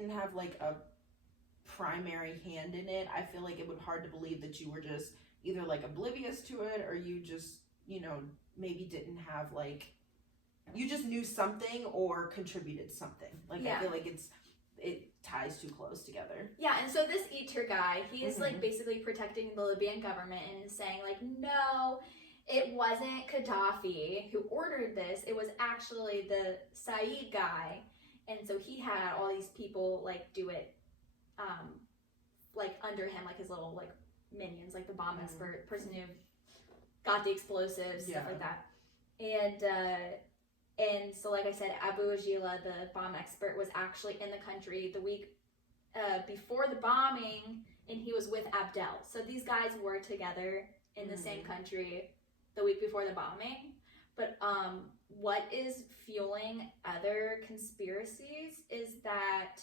didn't have like a primary hand in it, I feel like it would be hard to believe that you were just either like oblivious to it, or you just, you know, maybe didn't have like, you just knew something or contributed something. Like, I feel like it ties too close together. Yeah, and so this Eater guy, he is like basically protecting the Libyan government and is saying like, no, it wasn't Gaddafi who ordered this. It was actually the Saeed guy. And so he had all these people like do it, like under him, like his little like minions, like the bomb expert, person who got the explosives, stuff like that. And so, like I said, Abu Ajila, the bomb expert, was actually in the country the week before the bombing, and he was with Abdel. So these guys were together in the same country the week before the bombing. But what is fueling other conspiracies is that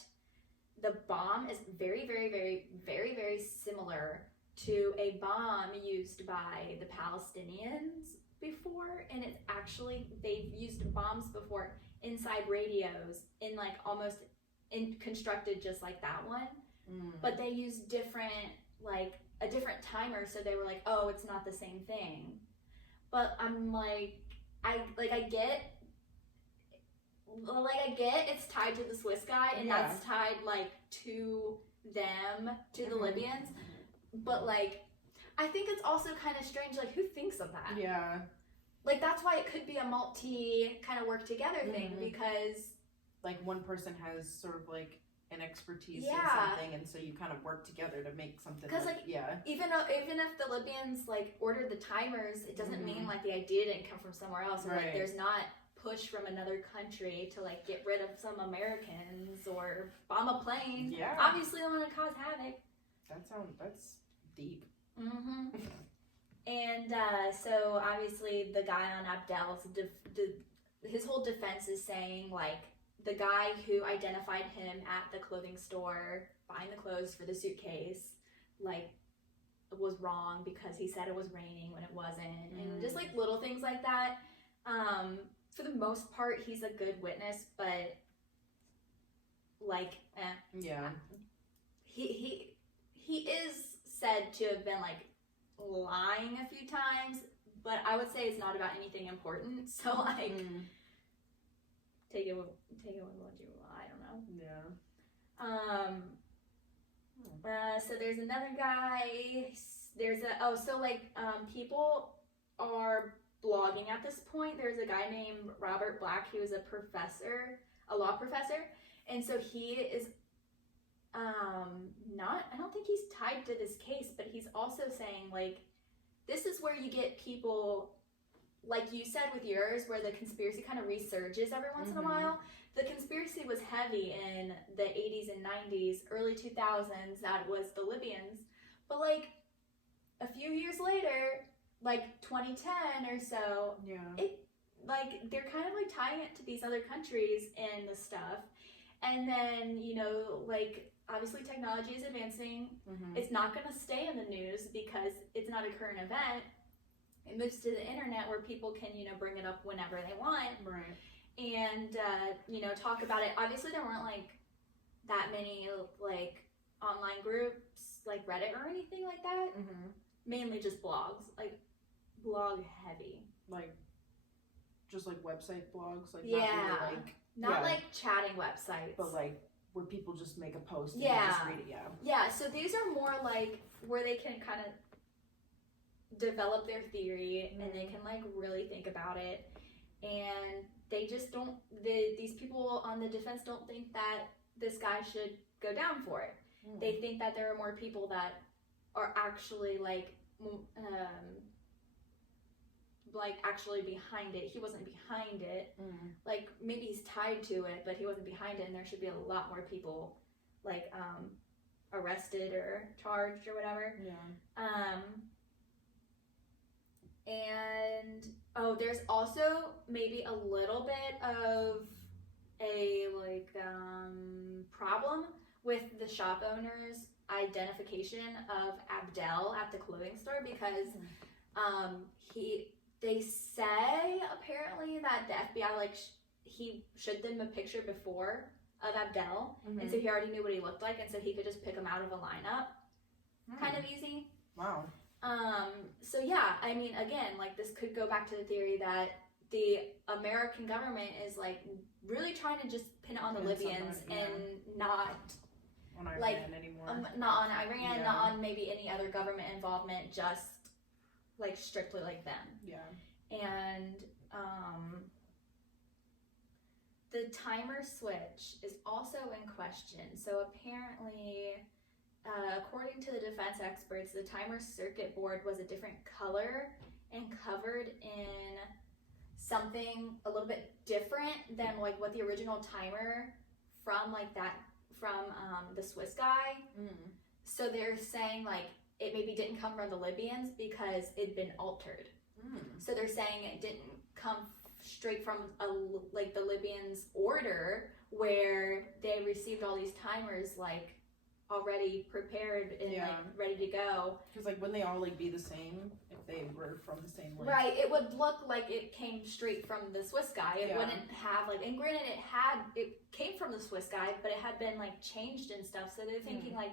the bomb is very, very, very, very, very similar to a bomb used by the Palestinians before, and it's actually, they've used bombs before inside radios in like almost constructed just like that one, but they used different, like a different timer, so they were like, oh, it's not the same thing. But I'm like, I get it's tied to the Swiss guy, and that's tied like to them, to the Libyans, but like I think it's also kind of strange, like who thinks of that? Yeah. Like that's why it could be a multi kind of work together thing, because like one person has sort of like an expertise in something, and so you kind of work together to make something. Because like even if the Libyans like ordered the timers, it doesn't mean like the idea didn't come from somewhere else, or like there's not push from another country to like get rid of some Americans or bomb a plane. Yeah. Obviously, they want to cause havoc. That's deep. And so obviously the guy on Abdel's his whole defense is saying like the guy who identified him at the clothing store buying the clothes for the suitcase like was wrong because he said it was raining when it wasn't, and just like little things like that. For the most part, he's a good witness, but like he is said to have been like lying a few times, but I would say it's not about anything important. So like, take it with what you will. I don't know. So there's another guy. People are blogging at this point. There's a guy named Robert Black. He was a law professor, and so he is. I don't think he's tied to this case, but he's also saying like, this is where you get people, like you said with yours, where the conspiracy kind of resurges every once in a while. The conspiracy was heavy in the 80s and 90s, early 2000s, that was the Libyans. But like a few years later, like 2010 or so, it like they're kind of like tying it to these other countries and the stuff. And then, you know, like obviously technology is advancing. It's not going to stay in the news because it's not a current event. It moves to the internet where people can, you know, bring it up whenever they want. Right. And, you know, talk about it. Obviously there weren't like that many like online groups like Reddit or anything like that. Mainly just blogs, like blog heavy. Like just like website blogs? Like not like chatting websites. But like where people just make a post and you just read it, Yeah, so these are more like where they can kind of develop their theory and they can like really think about it, and they just don't, these people on the defense don't think that this guy should go down for it. They think that there are more people that are actually like actually behind it. He wasn't behind it. Like maybe he's tied to it, but he wasn't behind it, and there should be a lot more people like arrested or charged or whatever. And there's also maybe a little bit of a like problem with the shop owner's identification of Abdel at the clothing store, because they say apparently that the FBI like he showed them a picture before of Abdel, and so he already knew what he looked like, and so he could just pick him out of a lineup, kind of easy. Wow. So yeah, I mean, again, like this could go back to the theory that the American government is like really trying to just pin it on the Libyans and not on Iran like anymore. Not on Iran, not on maybe any other government involvement, just like strictly like them. Yeah. And the timer switch is also in question. So apparently, according to the defense experts, the timer circuit board was a different color and covered in something a little bit different than like what the original timer from the Swiss guy. So they're saying like it maybe didn't come from the Libyans because it'd been altered. So they're saying it didn't come straight from the Libyans' order where they received all these timers like already prepared and like ready to go. Because like wouldn't they all like be the same if they were from the same like... Right, it would look like it came straight from the Swiss guy. It wouldn't have like, and granted it came from the Swiss guy, but it had been like changed and stuff. So they're thinking like,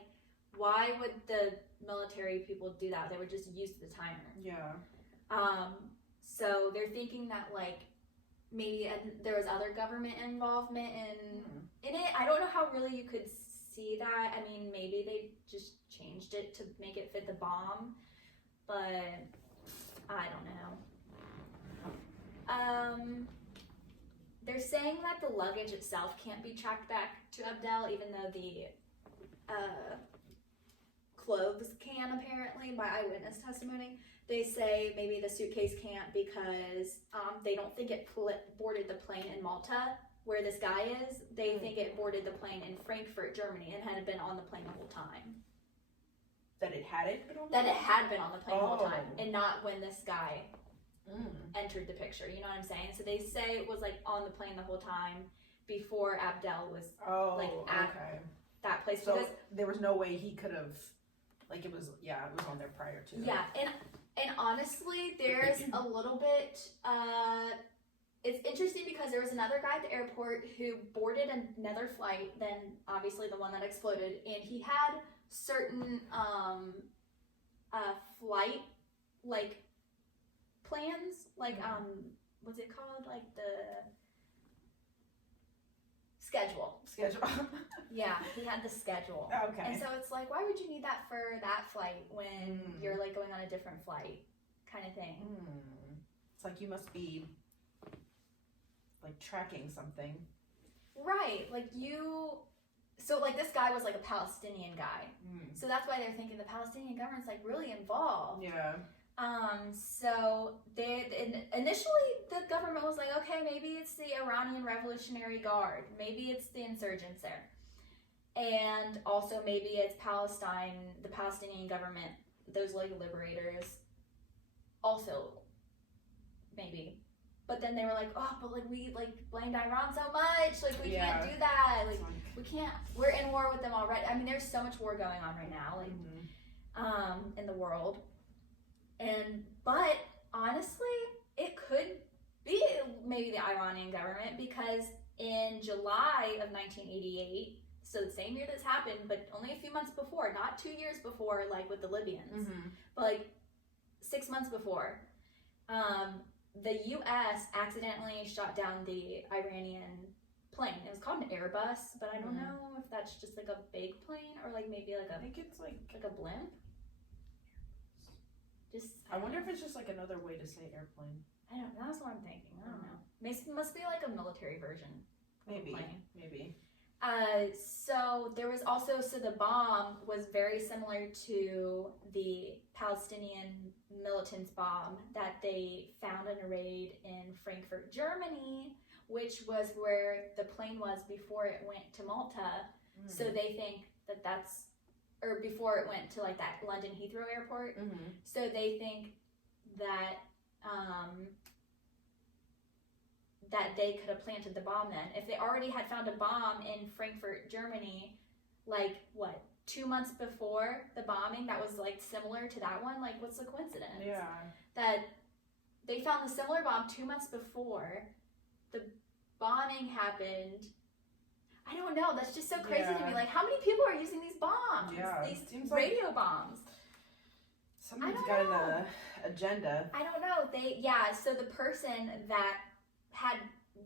why would the military people do that? They were just used to the timer. Yeah. So they're thinking that like maybe there was other government involvement in it. I don't know how really you could see that. I mean, maybe they just changed it to make it fit the bomb, but I don't know. They're saying that the luggage itself can't be tracked back to Abdel, even though the clothes can, apparently, by eyewitness testimony. They say maybe the suitcase can't because they don't think it boarded the plane in Malta, where this guy is. They think it boarded the plane in Frankfurt, Germany, and had been on the plane the whole time. That it hadn't been on the plane? That it had been on the plane the whole time, and not when this guy entered the picture. You know what I'm saying? So they say it was like on the plane the whole time before Abdel was at that place. So there was no way he could have, like, it was on there prior to that. Yeah, and honestly, there's a little bit, it's interesting because there was another guy at the airport who boarded another flight than obviously the one that exploded, and he had certain flight like plans, like what's it called, like the schedule. Yeah, he had the schedule. Okay. And so it's like, why would you need that for that flight when you're like going on a different flight, kind of thing. It's like you must be like tracking something. Right, like so like this guy was like a Palestinian guy. So that's why they're thinking the Palestinian government's like really involved. Yeah. So initially the government was like, okay, maybe it's the Iranian Revolutionary Guard, maybe it's the insurgents there, and also maybe it's Palestine, the Palestinian government, those like liberators, also maybe. But then they were like, oh, but like we like blamed Iran so much, like we can't do that, like we can't. We're in war with them already. I mean, there's so much war going on right now, like in the world. But honestly, it could be maybe the Iranian government, because in July of 1988, so the same year this happened, but only a few months before, not 2 years before, like with the Libyans, but like 6 months before, the U.S. accidentally shot down the Iranian plane. It was called an Airbus, but I don't know if that's just like a big plane or like maybe like I think it's like a blimp. I wonder if it's just like another way to say airplane. I don't know. That's what I'm thinking. I don't know. It must be like a military version. Maybe. So there was also, the bomb was very similar to the Palestinian militants' bomb that they found in a raid in Frankfurt, Germany, which was where the plane was before it went to Malta. So they think that's or before it went to like that London Heathrow airport. So they think that that they could have planted the bomb then. If they already had found a bomb in Frankfurt, Germany, like 2 months before the bombing that was like similar to that one, like what's the coincidence? Yeah. That they found the similar bomb 2 months before the bombing happened. I don't know. That's just so crazy to Yeah. me. Like, how many people are using these bombs? Yeah, These it seems radio bombs. Someone's got an agenda. I don't know. So the person that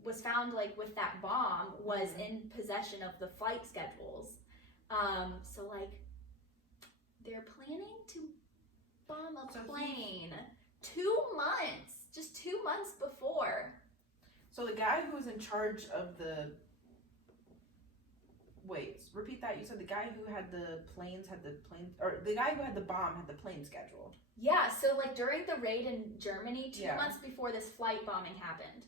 was found like with that bomb was in possession of the flight schedules. So like they're planning to bomb a plane 2 months, just 2 months before. So the guy who was in charge of the repeat that. You said the guy who had the planes or the guy who had the bomb had the plane scheduled. Yeah, so like during the raid in Germany, 2 Yeah. months before this flight bombing happened,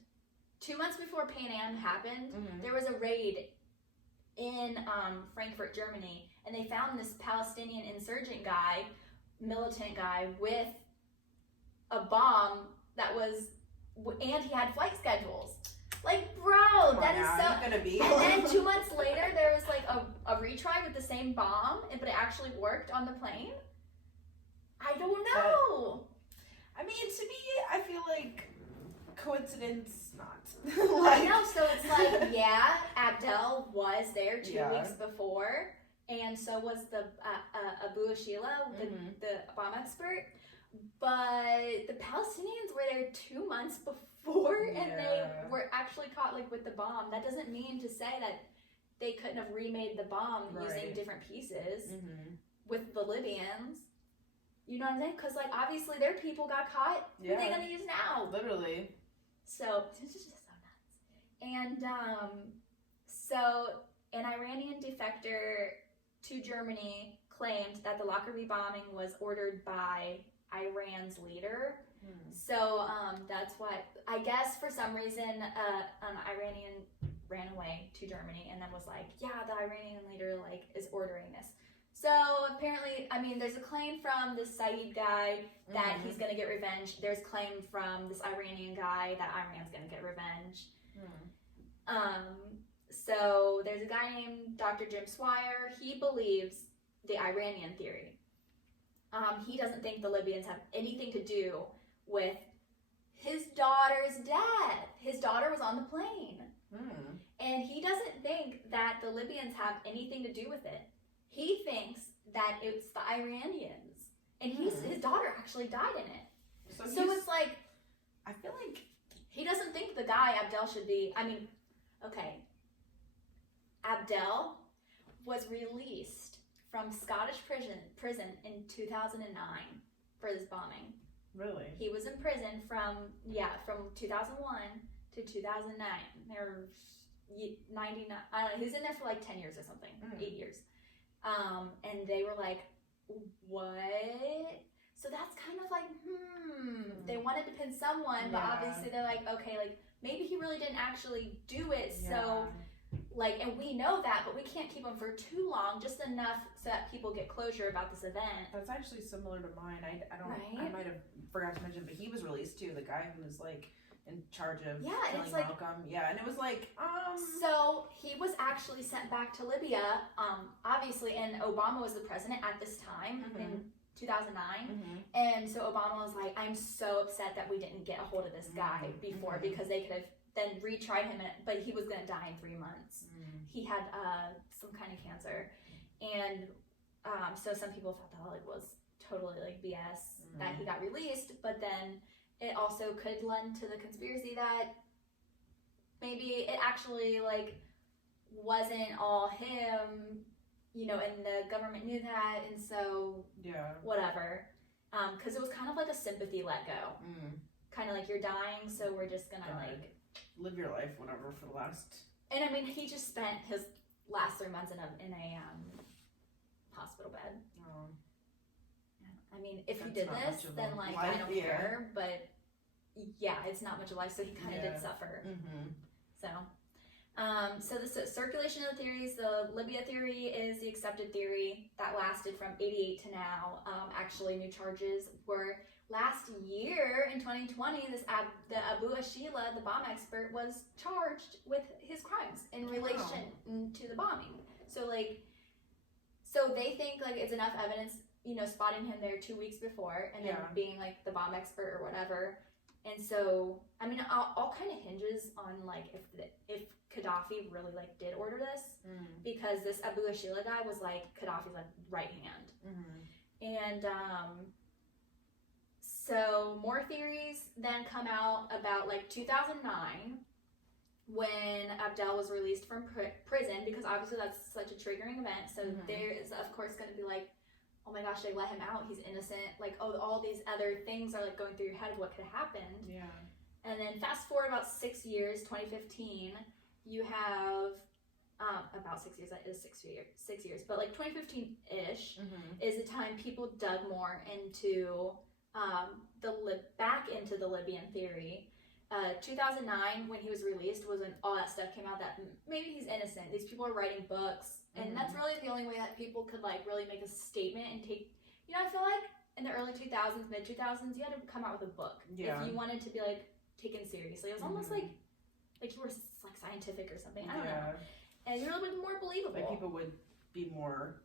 2 months before Pan Am happened, Mhm. there was a raid in Frankfurt, Germany, and they found this Palestinian insurgent guy, militant guy, with a bomb that was, and he had flight schedules. Like, bro, that is so. He's gonna be. And then 2 months later, there was like a retry with the same bomb, but it actually worked on the plane. I don't know. I mean, to me, I feel like coincidence, not. I know, so it's like, yeah, Abdel was there 2 Yeah. weeks before, and so was the Abu Ashila, the bomb expert, but the Palestinians were there 2 months before, and they were actually caught like with the bomb. That doesn't mean to say that they couldn't have remade the bomb using different pieces with the Libyans. You know what I'm saying? Because like obviously their people got caught. Yeah. What are they gonna use now? Literally. So it's just so nuts. And so an Iranian defector to Germany claimed that the Lockerbie bombing was ordered by Iran's leader. So that's what, I guess for some reason an Iranian ran away to Germany and then was like, yeah, the Iranian leader like is ordering this. So apparently, I mean, there's a claim from this Saeed guy that he's gonna get revenge. There's claim from this Iranian guy that Iran's gonna get revenge. So there's a guy named Dr. Jim Swire. He believes the Iranian theory. He doesn't think the Libyans have anything to do with his daughter's death. His daughter was on the plane. And he doesn't think that the Libyans have anything to do with it. He thinks that it's the Iranians. And his daughter actually died in it. So it's like, I feel like he doesn't think the guy Abdel should be, I mean, okay. Abdel was released from Scottish prison in 2009 for this bombing. Really? He was in prison from 2001 to 2009. Or 99, I don't know, he was in there for like 10 years or something, 8 years. And they were like, what? So that's kind of like, they wanted to pin someone, but obviously they're like, okay, like maybe he really didn't actually do it. So like, and we know that, but we can't keep him for too long, just enough so that people get closure about this event. That's actually similar to mine. I don't, Right? I might have forgot to mention, but he was released too. The guy who was like in charge of and killing it's like, Malcolm. Yeah, and it was like, So he was actually sent back to Libya, obviously, and Obama was the president at this time in 2009. And so Obama was like, I'm so upset that we didn't get a hold of this guy before because they could have then retried him, but he was going to die in 3 months. He had some kind of cancer. And so some people thought that like was totally like BS that he got released, but then it also could lend to the conspiracy that maybe it actually like wasn't all him, you know, and the government knew that, and so whatever, because it was kind of like a sympathy let go, kind of like you're dying, so we're just gonna like live your life, whatever, for the last. And I mean, he just spent his last 3 months in a hospital bed. I mean, if he did this, then like I don't care, but yeah, it's not much of life, so he kind of did suffer. So the circulation of the theories, the Libya theory is the accepted theory that lasted from 88 to now. Actually, new charges were last year in 2020. The Abu Ashila, the bomb expert, was charged with his crimes in relation to the bombing. So like, so they think like it's enough evidence, you know, spotting him there 2 weeks before and then being like the bomb expert or whatever, And so, I mean, all kind of hinges on like if Gaddafi really like did order this, because this Abu Ashila guy was like Gaddafi's like right hand. And so more theories then come out about like 2009 when Abdel was released from prison, because obviously that's such a triggering event. So there is of course going to be like, oh my gosh, they let him out, he's innocent. Like, oh, all these other things are like going through your head of what could have happened. Yeah. And then fast forward about 6 years, 2015, you have about 6 years. That is 6 years. 6 years, but like 2015-ish is the time people dug more into back into the Libyan theory. 2009, when he was released, was when all that stuff came out that maybe he's innocent. These people are writing books, and that's really the only way that people could like really make a statement and take. You know, I feel like in the early 2000s, mid 2000s, you had to come out with a book if you wanted to be like taken seriously. It was almost like you were like scientific or something. I don't know. And you're a little bit more believable. Like people would be more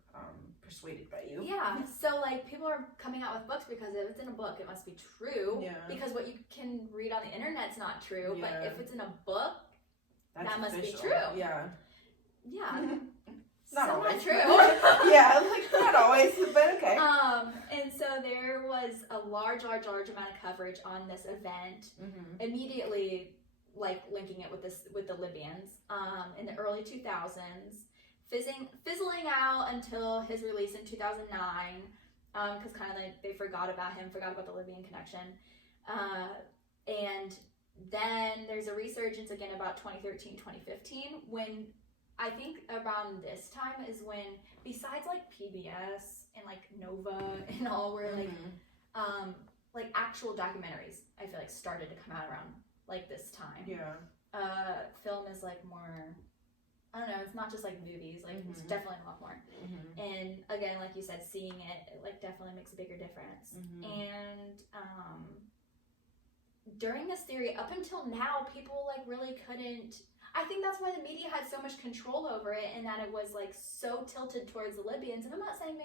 persuaded by you. Yeah. So like people are coming out with books because if it's in a book, it must be true. Yeah. Because what you can read on the internet's not true. Yeah. But if it's in a book, that must be true. Yeah. Yeah. Not always. True. Yeah, like not always, but okay. And so there was a large amount of coverage on this event. Immediately, like linking it with the Libyans. In the early 2000s, fizzling out until his release in 2009. Because kind of like they forgot about him, forgot about the Libyan connection. And then there's a resurgence again about 2013, 2015 when. I think around this time is when, besides like PBS and like Nova and all, where like actual documentaries, I feel like started to come out around like this time. Yeah. Film is like more, I don't know, it's not just like movies, like it's definitely a lot more. And again, like you said, seeing it like definitely makes a bigger difference. And during this theory, up until now, people like really couldn't. I think that's why the media had so much control over it, and that it was like so tilted towards the Libyans. And I'm not saying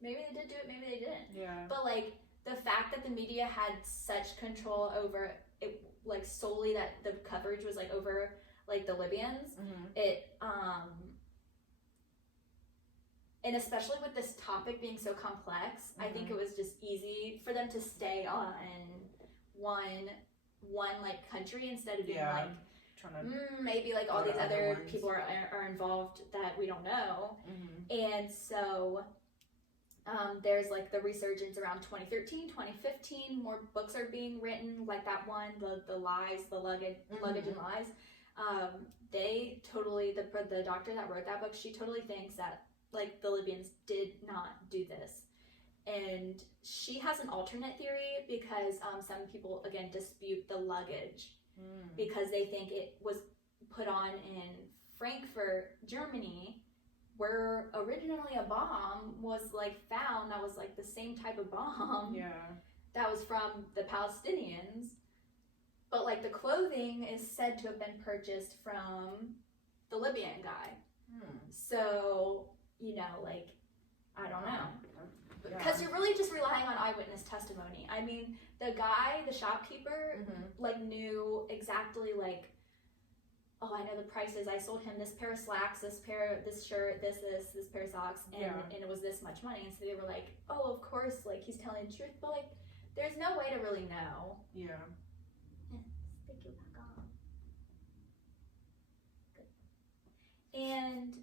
maybe they did do it, maybe they didn't. Yeah. But like the fact that the media had such control over it, like solely that the coverage was like over like the Libyans, it and especially with this topic being so complex, I think it was just easy for them to stay on one like country instead of being like. Maybe like all these other people are involved that we don't know. And so there's like the resurgence around 2013, 2015, more books are being written, like that one, the lies, the luggage and lies. They totally, the doctor that wrote that book, she totally thinks that like the Libyans did not do this. And she has an alternate theory because some people again dispute the luggage. Because they think it was put on in Frankfurt, Germany, where originally a bomb was like found that was like the same type of bomb that was from the Palestinians. But like the clothing is said to have been purchased from the Libyan guy. So, you know, like, I don't know. Because you're really just relying on eyewitness testimony. I mean, the guy, the shopkeeper, like knew exactly like, oh, I know the prices. I sold him this pair of slacks, this shirt, this pair of socks, and it was this much money. And so they were like, oh, of course, like he's telling the truth. But like, there's no way to really know. Yeah. Stick it back on. Good. And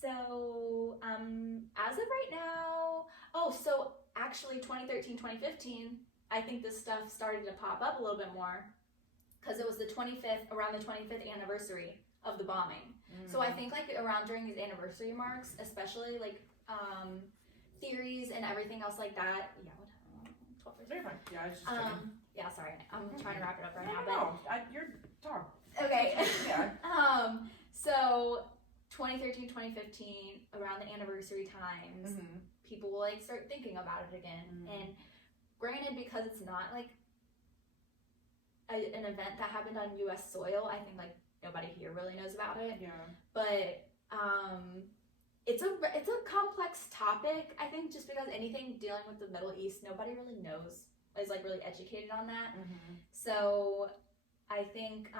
so, as of right now, so actually 2013, 2015, I think this stuff started to pop up a little bit more because it was around the 25th anniversary of the bombing. So I think like around during these anniversary marks, especially like theories and everything else like that. Yeah, what time? 12:30. Very fine. Yeah, I was just checking. Yeah, sorry. I'm trying to wrap it up right now. No, you're talk. Okay. Yeah. So 2013, 2015, around the anniversary times, people will like start thinking about it again. And granted, because it's not like an event that happened on U.S. soil, I think like nobody here really knows about it. Yeah. But it's a complex topic. I think just because anything dealing with the Middle East, nobody really knows is like really educated on that. Mm-hmm. So I think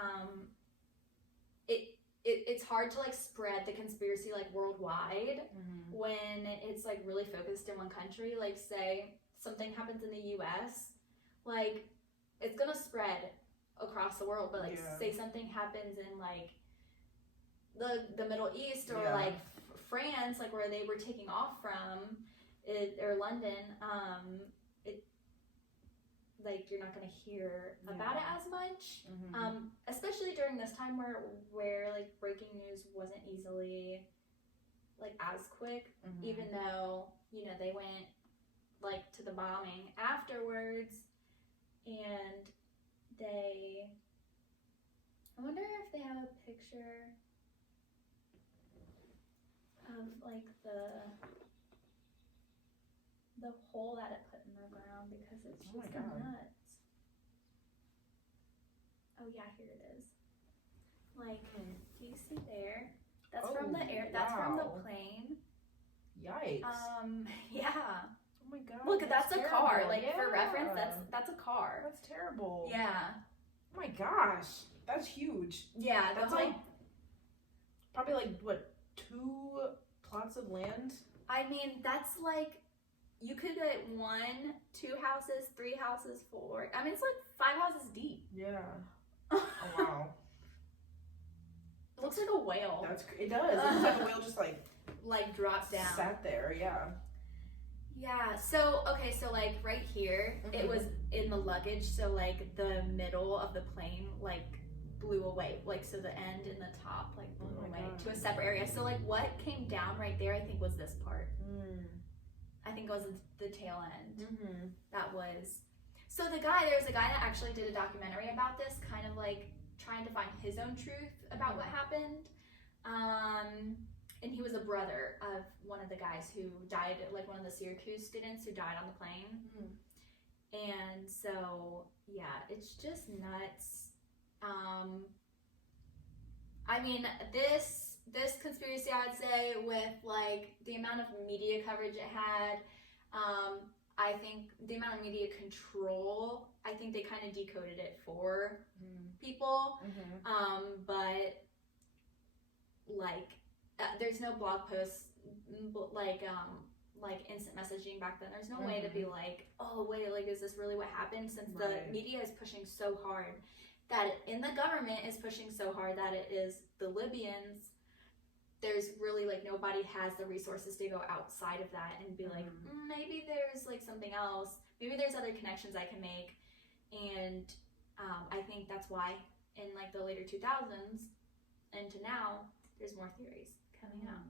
it's hard to like spread the conspiracy like worldwide when it's like really focused in one country. Like say something happens in the US, like it's gonna spread across the world, but like say something happens in like the Middle East or like France, like where they were taking off from it, or London, it like you're not gonna hear about it as much, especially during this time where like breaking news wasn't easily like as quick, even though you know they went like to the bombing afterwards, and I wonder if they have a picture of like the hole that it put in the ground, because it's just nuts. Oh yeah, here it is. Like, do you see there? That's from the air. That's from the plane. Yikes. Yeah. Oh my god. Look, that's a terrible. car. Like for reference, that's a car. That's terrible. Yeah. Oh my gosh, that's huge. Yeah, that's like probably like what, 2 plots of land? I mean, that's like you could get 1, 2 houses, 3 houses, 4. I mean, it's like 5 houses deep. Yeah. Oh wow. It looks like a whale. It does. It looks like a whale just like dropped down. Sat there, yeah. Yeah, so, okay, so, like, right here, it was in the luggage, so, like, the middle of the plane, like, blew away. Like, so the end and the top, like, blew away to a separate area. So, like, what came down right there, I think, was this part. I think it was the tail end. That was... So, there's a guy that actually did a documentary about this, kind of, like, trying to find his own truth about what happened. And he was a brother of one of the guys who died, like one of the Syracuse students who died on the plane. And so, yeah, it's just nuts. I mean, this conspiracy, I would say, with like the amount of media coverage it had, I think the amount of media control, I think they kind of decoded it for people. But like, there's no blog posts like instant messaging back then. There's no way to be like, oh wait, like is this really what happened? Since the media is pushing so hard, the government is pushing so hard that it is the Libyans. There's really like nobody has the resources to go outside of that and be like, maybe there's like something else. Maybe there's other connections I can make. And I think that's why in like the later 2000s and to now, there's more theories coming out.